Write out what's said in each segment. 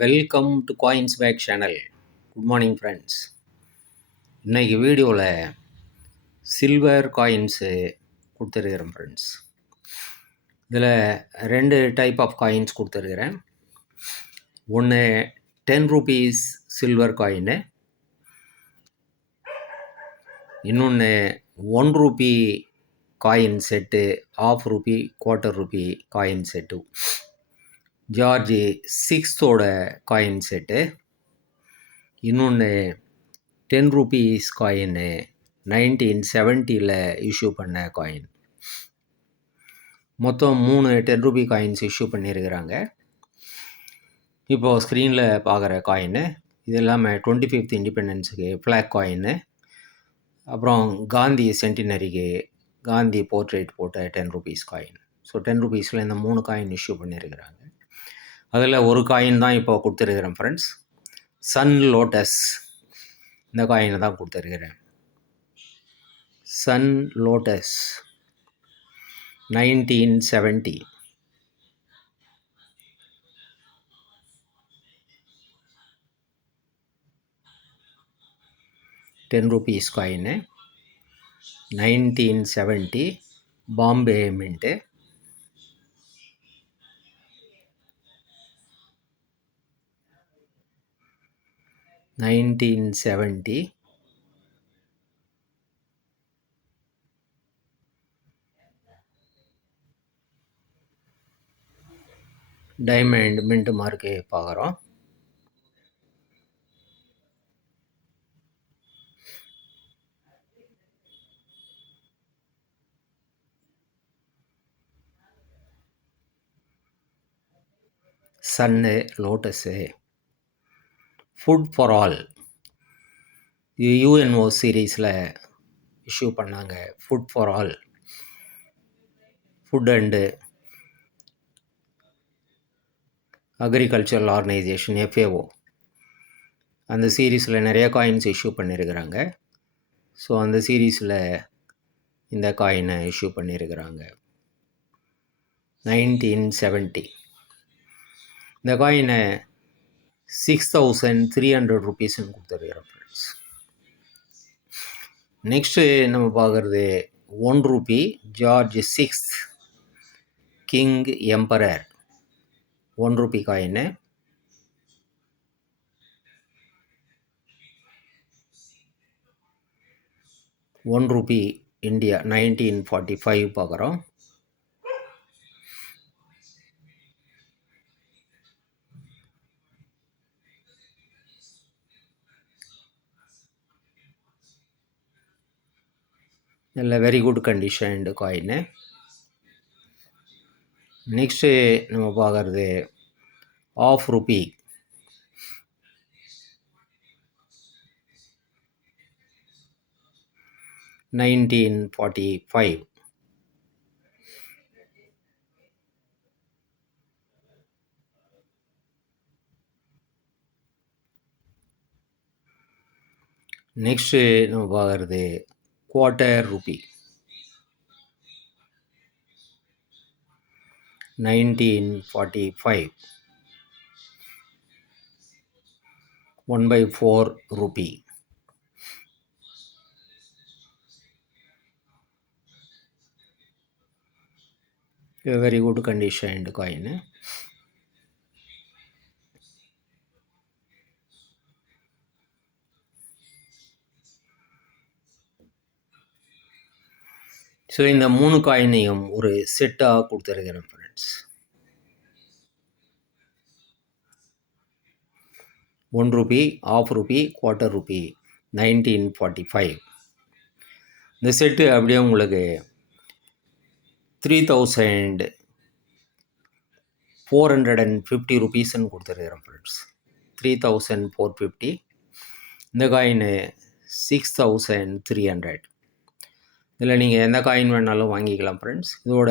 Welcome to coins back channel. Good morning friends. இன்றைக்கி வீடியோவில் silver coins கொடுத்துருக்குறேன் friends. இதில் 2 டைப் ஆஃப் காயின்ஸ் கொடுத்துருக்குறேன். ஒன்று 10 ரூபீஸ் சில்வர் காயின்னு, இன்னொன்று 1 Ruby coin set, ½ rupee, quarter Ruby coin set, George 6 coin set, இன்னொன்று 10 rupees coin 1970 issue பண்ண coin. மொத்தம் 3 10 ரூபி காயின்ஸ் இஷ்யூ பண்ணியிருக்கிறாங்க. இப்போது ஸ்க்ரீனில் பார்க்குற காயின்னு இது எல்லாமே 25th இண்டிபெண்டன்ஸுக்கு ஃப்ளாக் காயின்னு, அப்புறம் காந்தி சென்டினரிக்கு காந்தி போர்ட்ரேட் போட்ட 10 ரூபீஸ் காயின். ஸோ 10 ரூபீஸில் இந்த 3 காயின் இஷ்யூ பண்ணியிருக்கிறாங்க. அதில் ஒரு காயின் தான் இப்போ கொடுத்துருக்குறேன் ஃப்ரெண்ட்ஸ். சன் லோட்டஸ், இந்த காயினை தான் கொடுத்துருக்குறேன். Sun lotus 1970. ₹10 காயின்னு 1970 Bombay mint. Diamond mint mark பார்க்குறோம். Sun, lotus, food for all, இது UNO சீரீஸில் இஷ்யூ பண்ணாங்க. Food for all, food and agricultural organisation FAO, அந்த சீரீஸில் நிறைய காயின்ஸ் இஷ்யூ பண்ணியிருக்கிறாங்க. ஸோ அந்த சீரீஸில் இந்த காயினை இஷ்யூ பண்ணியிருக்கிறாங்க 1970. இந்த காயினை 6300 ரூபீஸ்ன்னு கொடுத்துருக்குறோம் ஃப்ரெண்ட்ஸ். நெக்ஸ்ட்டு நம்ம பார்க்குறது 1 rupee George 6 king emperor 1 rupee காயின்னு. ₹1 இந்தியா 1945 பார்க்குறோம். நல்ல வெரி குட் கண்டிஷன்டு காயின்னு. நெக்ஸ்ட்டு நம்ம பார்க்குறது ₹1 1945. நெக்ஸ்ட்டு நம்ம பார்க்குறது quarter rupee 1945, 1/4 rupee. Very good conditioned காயின்னு. ஸோ இந்த 3 காயினையும் ஒரு செட்டாக கொடுத்துருக்கிறேன் friends. 1 rupee, ½ rupee, quarter rupee 1945. இந்த செட்டு அப்படியே உங்களுக்கு 3450 ரூபீஸ்ன்னு கொடுத்துருக்குறேன் ஃப்ரெண்ட்ஸ். 3450. இந்த காயின் 6300. இதில் நீங்கள் எந்த காயின் வேணாலும் வாங்கிக்கலாம் ஃப்ரெண்ட்ஸ். இதோட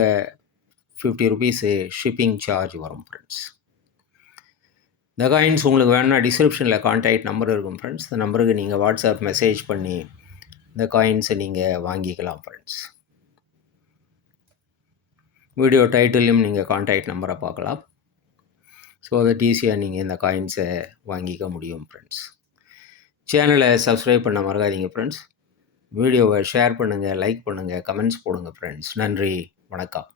50 ரூபீஸு ஷிப்பிங் சார்ஜ் வரும் ஃப்ரெண்ட்ஸ். இந்த காயின்ஸ் உங்களுக்கு வேணும்னா டிஸ்கிரிப்ஷனில் கான்டாக்ட் நம்பர் இருக்கும் ஃப்ரெண்ட்ஸ். இந்த நம்பருக்கு நீங்கள் வாட்ஸ்அப் மெசேஜ் பண்ணி இந்த காயின்ஸை நீங்கள் வாங்கிக்கலாம் ஃப்ரெண்ட்ஸ். வீடியோ டைட்டிலையும் நீங்கள் கான்டாக்ட் நம்பரை பார்க்கலாம். ஸோ தட் ஈஸியாக நீங்கள் இந்த காயின்ஸை வாங்கிக்க முடியும் ஃப்ரெண்ட்ஸ். சேனலை சப்ஸ்கிரைப் பண்ண மறக்காதீங்க ஃப்ரெண்ட்ஸ். வீடியோவை ஷேர் பண்ணுங்கள், லைக் பண்ணுங்கள், கமெண்ட்ஸ் போடுங்க ஃப்ரெண்ட்ஸ். நன்றி, வணக்கம்.